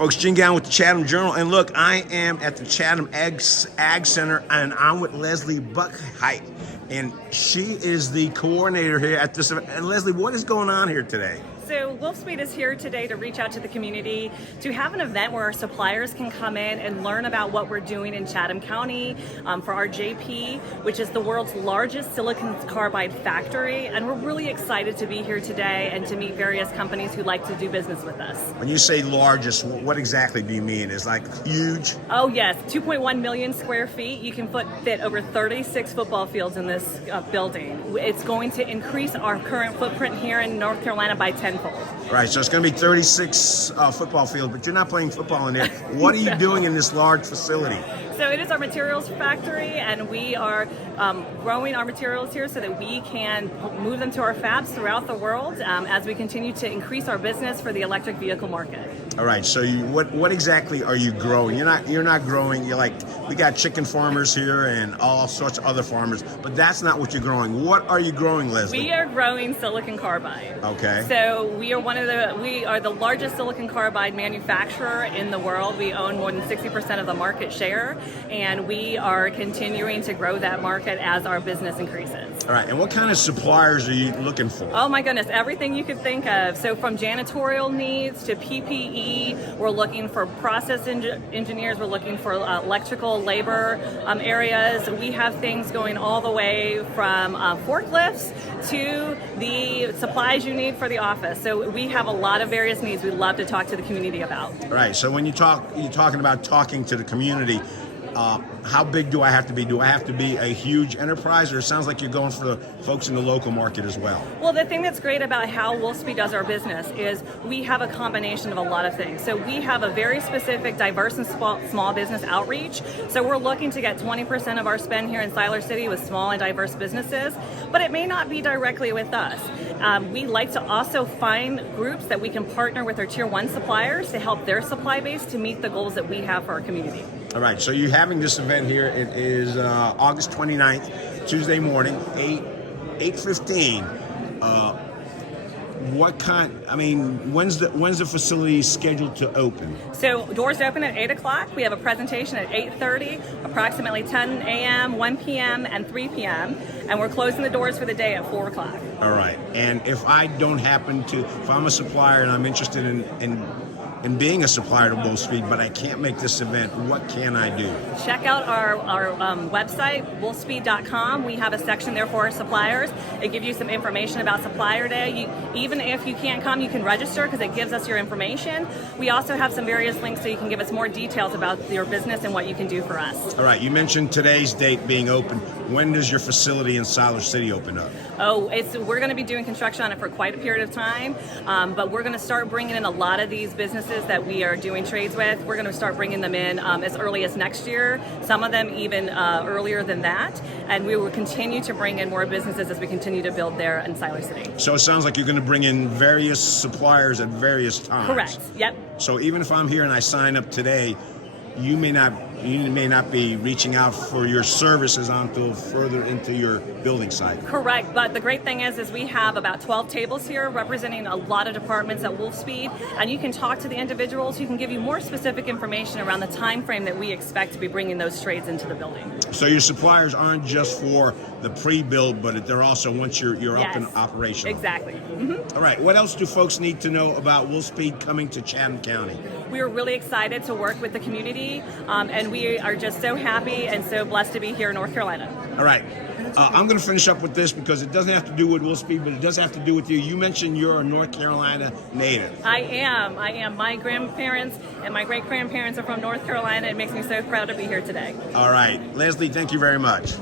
Folks, Gene Gowan with the Chatham Journal, and look, I am at the Chatham Ag Center, and I'm with Leslie Buckheit, and she is the coordinator here at this event. And Leslie, what is going on here today? So Wolfspeed is here today to reach out to the community, to have an event where our suppliers can come in and learn about what we're doing in Chatham County for our JP, which is the world's largest silicon carbide factory. And we're really excited to be here today and to meet various companies who like to do business with us. When you say largest, what exactly do you mean? Is like huge? Oh yes, 2.1 million square feet. You can fit over 36 football fields in this building. It's going to increase our current footprint here in North Carolina by 10-fold. Right, so it's going to be 36 football fields, but you're not playing football in there. What are you doing in this large facility? So it is our materials factory, and we are growing our materials here so that we can move them to our fabs throughout the world as we continue to increase our business for the electric vehicle market. All right, so what exactly are you growing? You're not growing. You're like, we got chicken farmers here and all sorts of other farmers, but that's not what you're growing. What are you growing, Leslie? We are growing silicon carbide. Okay. So we are the largest silicon carbide manufacturer in the world. We own more than 60% of the market share, and we are continuing to grow that market as our business increases. All right, and what kind of suppliers are you looking for? Oh my goodness, everything you could think of. So from janitorial needs to PPE, we're looking for process engineers, we're looking for electrical labor areas. We have things going all the way from forklifts to the supplies you need for the office. So we have a lot of various needs we'd love to talk to the community about. All right, so when you're talking about talking to the community, how big do I have to be? Do I have to be a huge enterprise, or it sounds like you're going for the folks in the local market as well? Well, the thing that's great about how Wolfspeed does our business is we have a combination of a lot of things. So we have a very specific, diverse and small business outreach. So we're looking to get 20% of our spend here in Siler City with small and diverse businesses, but it may not be directly with us. We like to also find groups that we can partner with our Tier 1 suppliers to help their supply base to meet the goals that we have for our community. All right, so you're having this event here. It is August 29th, Tuesday morning, 8:15. When's the facility scheduled to open? So doors open at 8 o'clock. We have a presentation at 8:30, approximately 10 a.m., 1 p.m., and 3 p.m. And we're closing the doors for the day at 4 o'clock. All right, and if I'm a supplier and I'm interested in being a supplier to Wolfspeed, but I can't make this event, what can I do? Check out our website, wolfspeed.com. We have a section there for our suppliers. It gives you some information about Supplier Day. Even if you can't come, you can register because it gives us your information. We also have some various links so you can give us more details about your business and what you can do for us. All right, you mentioned today's date being open. When does your facility in Siler City open up? Oh, we're going to be doing construction on it for quite a period of time, but we're going to start bringing in a lot of these businesses that we are doing trades with. We're going to start bringing them in as early as next year, some of them even earlier than that, and we will continue to bring in more businesses as we continue to build there in Siler City. So it sounds like you're going to bring in various suppliers at various times. Correct, yep. So even if I'm here and I sign up today, you may not be reaching out for your services until further into your building site. Correct, but the great thing is we have about 12 tables here representing a lot of departments at Wolfspeed, and you can talk to the individuals who can give you more specific information around the time frame that we expect to be bringing those trades into the building. So your suppliers aren't just for the pre-build, but they're also once you're Yes, up and operational. Exactly. Mm-hmm. All right, what else do folks need to know about Wolfspeed coming to Chatham County? We are really excited to work with the community, and we are just so happy and so blessed to be here in North Carolina. All right. I'm going to finish up with this because it doesn't have to do with Wolfspeed, but it does have to do with you. You mentioned you're a North Carolina native. I am. My grandparents and my great-grandparents are from North Carolina. It makes me so proud to be here today. All right. Leslie, thank you very much.